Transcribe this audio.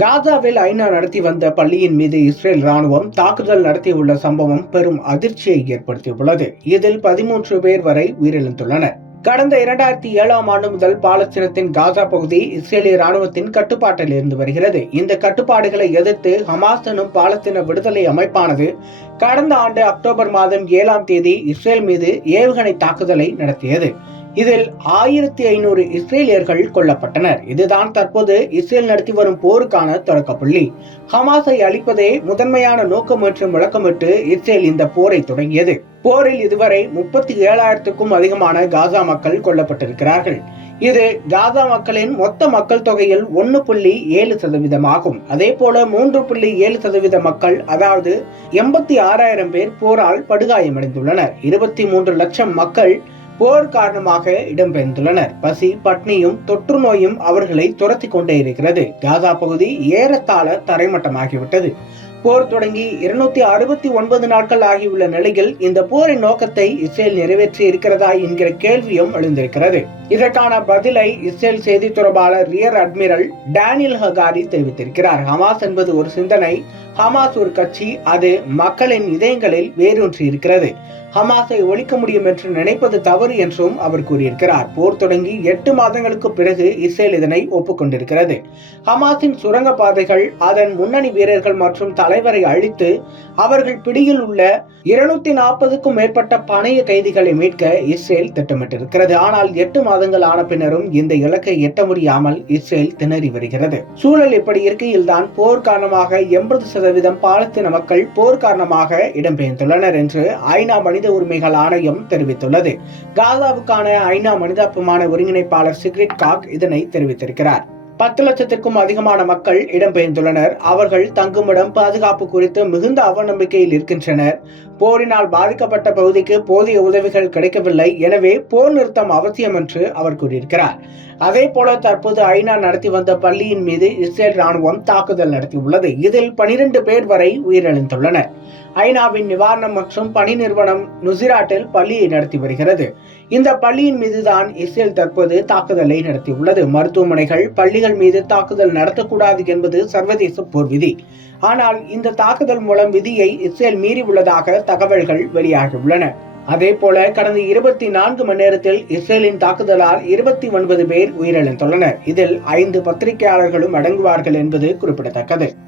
காசாவில் ஐநா நடத்தி வந்த பள்ளியின் மீது இஸ்ரேல் ராணுவம் தாக்குதல் நடத்தியுள்ள சம்பவம் பெரும் அதிர்ச்சியை ஏற்படுத்தியுள்ளது. இதில் 13 பேர் வரை உயிரிழந்துள்ளனர். கடந்த 2007ஆம் ஆண்டு முதல் பாலஸ்தீனத்தின் காசா பகுதி இஸ்ரேலிய ராணுவத்தின் கட்டுப்பாட்டில் இருந்து வருகிறது. இந்த கட்டுப்பாடுகளை எதிர்த்து ஹமாஸ் எனும் பாலஸ்தீன விடுதலை அமைப்பானது கடந்த ஆண்டு அக்டோபர் மாதம் 7ஆம் தேதி இஸ்ரேல் மீது ஏவுகணை தாக்குதலை நடத்தியது. இதில் 1500 இஸ்ரேலியர்கள் கொல்லப்பட்டனர். இதுதான் தற்போது இஸ்ரேல் நடத்தி வரும் போருக்கான தொடக்க புள்ளி. ஹமாஸை அழிப்பதே முதன்மையான நோக்கம் மற்றும் விளக்கமிட்டு இஸ்ரேல் இந்த போரை தொடங்கியது. போரில் இதுவரை 37,000க்கும் அதிகமான காசா மக்கள் கொல்லப்பட்டிருக்கிறார்கள். இது காசா மக்களின் மொத்த மக்கள் தொகையில் 1.7% ஆகும். அதே போல 3.7% மக்கள், அதாவது 86,000 பேர் போரால் படுகாயமடைந்துள்ளனர். 23 லட்சம் மக்கள் போர் காரணமாக இடம்பெயர்ந்துள்ளனர். பசி, பட்னியும் தொற்று நோயும் அவர்களை துரத்தி கொண்டே இருக்கிறது. காசா பகுதி ஏறத்தாழ தரைமட்டமாகிவிட்டது. போர் தொடங்கி 269 நாட்கள் ஆகியுள்ள நிலையில் இந்த போரின் நோக்கத்தை இஸ்ரேல் நிறைவேற்றி இருக்கிறதா என்கிற கேள்வியும் எழுந்திருக்கிறது. இதற்கான பதிலை இஸ்ரேல் செய்தி தொடர்பாளர் ரியர் அட்மிரல் டேனியல் ஹகாரி தெரிவித்திருக்கிறார். ஹமாஸ் என்பது ஒரு சிந்தனை, ஹமாஸ் ஒரு கட்சி, அது மக்களின் இதயங்களில் வேரூன்றி இருக்கிறது. ஹமாஸை ஒழிக்க முடியும் என்று நினைப்பது தவறு என்றும் அவர் கூறியிருக்கிறார். போர் தொடங்கி 8 மாதங்களுக்கு பிறகு இஸ்ரேல் இதனை ஒப்புக்கொண்டிருக்கிறது. ஹமாஸின் சுரங்க பாதைகள், அதன் முன்னணி வீரர்கள் மற்றும் தலைவரை அழித்து அவர்கள் பிடியில் உள்ள 240க்கும் மேற்பட்ட பணைய கைதிகளை மீட்க இஸ்ரேல் திட்டமிட்டிருக்கிறது. ஆனால் 8 மாதங்கள் ஆன பின்னரும் இந்த இலக்கை எட்ட முடியாமல் இஸ்ரேல் திணறி வருகிறது. சூழல் இப்படி இருக்கையில் தான் போர் காரணமாக 80% பாலஸ்தீன மக்கள் போர் காரணமாக இடம்பெயர்ந்துள்ளனர் என்று ஐநா மனித உரிமைகள் ஆணையம் தெரிவித்துள்ளது. காசாவுக்கான ஐநா மனிதாபிமான ஒருங்கிணைப்பாளர் சிக்ரிட் காக் இதனை தெரிவித்திருக்கிறார். 10 லட்சத்திற்கும் அதிகமான மக்கள் இடம்பெயர்ந்துள்ளனர். அவர்கள் தங்குமிடம், பாதுகாப்பு குறித்து மிகுந்த அவநம்பிக்கையில் இருக்கின்றனர். போரினால் பாதிக்கப்பட்ட பகுதிக்கு போதிய உதவிகள் கிடைக்கவில்லை. எனவே போர் நிறுத்தம் அவசியம் என்று அவர் கூறியிருக்கிறார். அதே போல தற்போது ஐநா நடத்தி வந்த பள்ளியின் மீது இஸ்ரேல் ராணுவம் தாக்குதல் நடத்தியுள்ளது. இதில் 12 பேர் வரை உயிரிழந்துள்ளனர். ஐநாவின் நிவாரணம் மற்றும் பணி நிறுவனம் நுசிராட்டில் பள்ளியை நடத்தி வருகிறது. இந்த பள்ளியின் மீதுதான் இஸ்ரேல் தற்போது தாக்குதலை நடத்தியுள்ளது. மருத்துவமனைகள், பள்ளிகள் மீது தாக்குதல் நடத்தக்கூடாது என்பது சர்வதேச போர் விதி. ஆனால் இந்த தாக்குதல் மூலம் விதியை இஸ்ரேல் மீறி உள்ளதாக தகவல்கள் வெளியாகியுள்ளன. அதே போல கடந்த 24 மணி நேரத்தில் இஸ்ரேலின் தாக்குதலால் 29 பேர் உயிரிழந்துள்ளனர். இதில் 5 பத்திரிகையாளர்களும் அடங்குவார்கள் என்பது குறிப்பிடத்தக்கது.